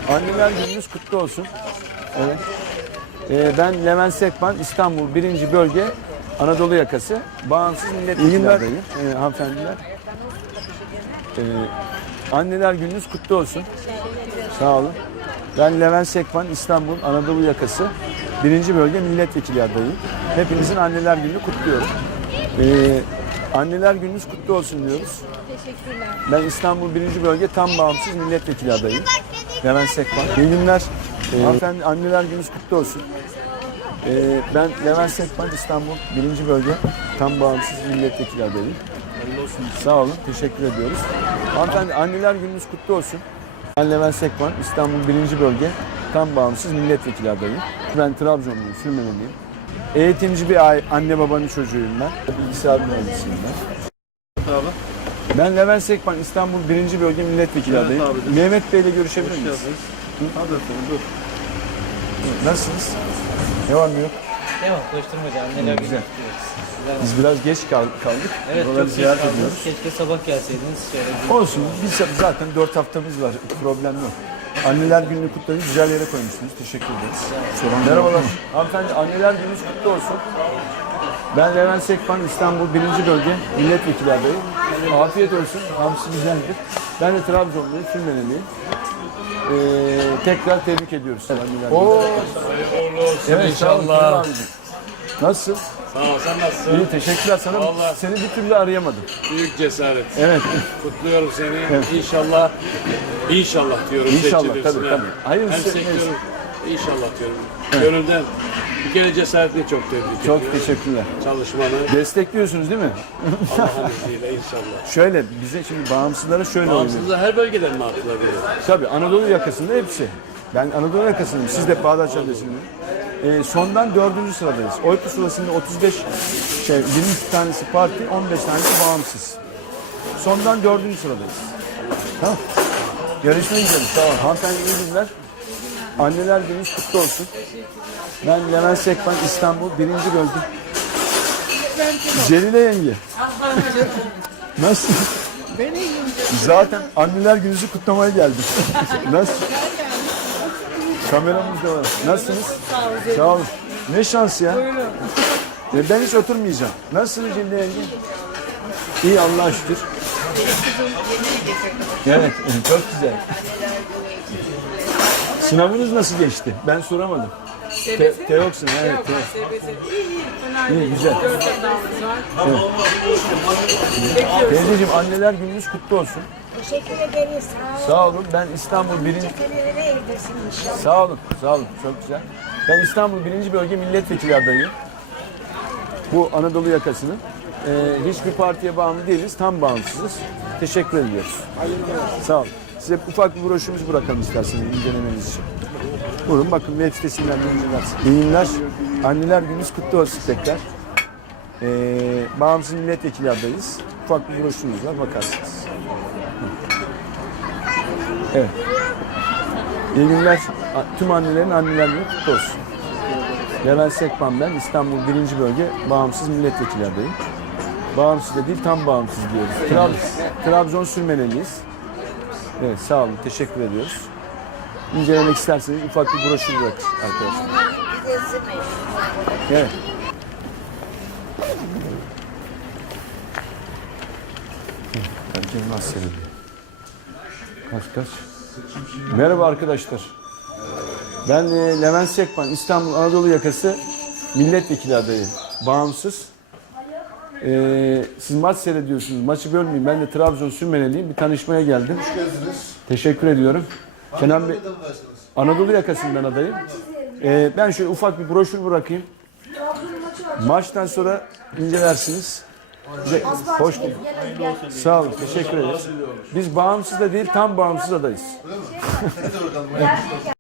Anneler gününüz kutlu olsun. Evet. Ben Levent Sekban, İstanbul 1. Bölge Anadolu Yakası Bağımsız Milletvekili adayım. Hanımefendiler. Anneler gününüz kutlu olsun. Sağ olun. Ben Levent Sekban, İstanbul Anadolu Yakası 1. Bölge Milletvekili adayım. Hepinizin Anneler Günü'nü kutluyorum. Anneler gününüz kutlu olsun diyoruz. Teşekkürler. Ben İstanbul 1. Bölge tam bağımsız milletvekili adayım. Levent Sekban. İyi günler. Hanımefendi anneler gününüz kutlu olsun. Ben Levent Sekban, İstanbul 1. Bölge tam bağımsız milletvekili adayım. Sağ olun. Teşekkür ediyoruz. Hanımefendi anneler gününüz kutlu olsun. Ben Levent Sekban, İstanbul 1. Bölge tam bağımsız milletvekili adayım. Ben Trabzonluyum, Sürmeneliyim. Eğitimci bir anne babanın çocuğuyum ben. Bilgisayar mühendisiyim ben. Abi. Ben Levent Sekban, İstanbul 1. Bölge Milletvekili adayım. Abi. Mehmet Bey ile görüşebilir Hoş miyiz? geldiniz. Hadi efendim dur. Nasılsınız? Ne var ne yok? Devam, koşturmaca. Anneler Güzel. günü kutluyoruz. Biz biraz geç kaldık. Evet, Buraları çok geç ziyaret kaldınız. ediyoruz. Keşke sabah gelseydiniz. Şöyle bir... Olsun. Biz zaten 4 haftamız var. Problem yok. Anneler gününü kutlayın. Güzel yere koymuşsunuz. Teşekkür ederiz. Merhabalar. Hanımefendi anneler gününüz kutlu olsun. Ben Levent Sekban, İstanbul 1. Bölge Milletvekili adayım. Afiyet olsun. Hamsi güzeldir. Ben de Trabzonluyum, Sürmeneliyim. Tekrar tebrik ediyoruz. Oo. Evet, inşallah. Nasılsın? Sağ ol, sen nasılsın? İyi, teşekkürler sana. Vallahi. Seni bir türlü arayamadım. Büyük cesaret. Evet. Kutluyorum seni. İnşallah, inşallah diyorum. İnşallah, seçilirsin. tabii, tabii. Hayırlısı, Hem sektörün, neyse. inşallah diyorum. Gönülden. Bir kere cesaretini çok tebrik ediyorum. Çok teşekkürler. Çalışmanı Destekliyorsunuz değil mi? Allah'ın izniyle inşallah. Şöyle, bize şimdi bağımsızlara şöyle oynuyor. Bağımsızlığı her bölgeden mi attılar diyor? Tabii Anadolu yakasında hepsi. Ben Anadolu yakasındayım. Siz de Bağdat Caddesi'nde. Sondan 4. sıradayız. Oy pusulasında 20 tanesi parti, 15 tanesi bağımsız. Sondan 4. sıradayız. Tamam. Görüşmek üzere. Sağ olun. Hanımefendi iyi günler. Anneler gününüz kutlu olsun. Ben Levent Sekban, İstanbul 1. Bölge. Celile yenge. Nasıl? Zaten anneler gününüzü kutlamaya geldim. Nasıl? Kameramız da var. Nasılsınız? Sağ olun. Ne şans ya. Ben hiç oturmayacağım. Nasılsınız Celile yenge? İyi Allah'a şükür. Evet, çok güzel. Sınavınız nasıl geçti? Ben soramadım. Teoksun, evet. İyi, güzel. Evet. Teyzeciğim anneler gününüz kutlu olsun. Teşekkür ederiz. Sağ olun. Ben İstanbul 1. Çetelerine evdesin inşallah. Sağ olun, sağ olun. Çok güzel. Ben İstanbul 1. Bölge Milletvekili adayım. Bu Anadolu yakasının. Hiçbir partiye bağımlı değiliz, tam bağımsızız. Teşekkür ediyoruz. Sağ olun. Size ufak bir broşürümüzü bırakalım isterseniz incelemeniz için. Buyurun bakın web sitesinden de incelersiniz. İyi günler. Anneler gününüz kutlu olsun tekrar. Bağımsız milletvekili adayız. Ufak bir broşürümüz var, bakarsınız. Evet. İyi günler. Tüm annelerin anneler günü kutlu olsun. Levent Sekban ben, İstanbul 1. Bölge Bağımsız Milletvekili adayım. Bağımsız da değil, tam bağımsız diyoruz. Trabzon Sürmeneliyiz. Evet, sağ olun. Teşekkür ediyoruz. İncelemek isterseniz ufak bir broşür bırak arkadaşlar. Evet. Herkes nasıl seviyor? Kaç? Merhaba arkadaşlar. Ben Levent Sekban, İstanbul Anadolu Yakası milletvekili adayı. Bağımsız. Siz maç seyrediyorsunuz. Maçı bölmeyeyim. Ben de Trabzon Sürmeneliyim. Bir tanışmaya geldim. Hoş geldiniz. Teşekkür ediyorum. Kenan Bey, Anadolu Yakası'ndan adayım. Ben şöyle ufak bir broşür bırakayım. Maçtan sonra incelersiniz. Hoş bulduk. Sağ olun. Teşekkür ederiz. Biz bağımsız da değil, tam bağımsız adayız.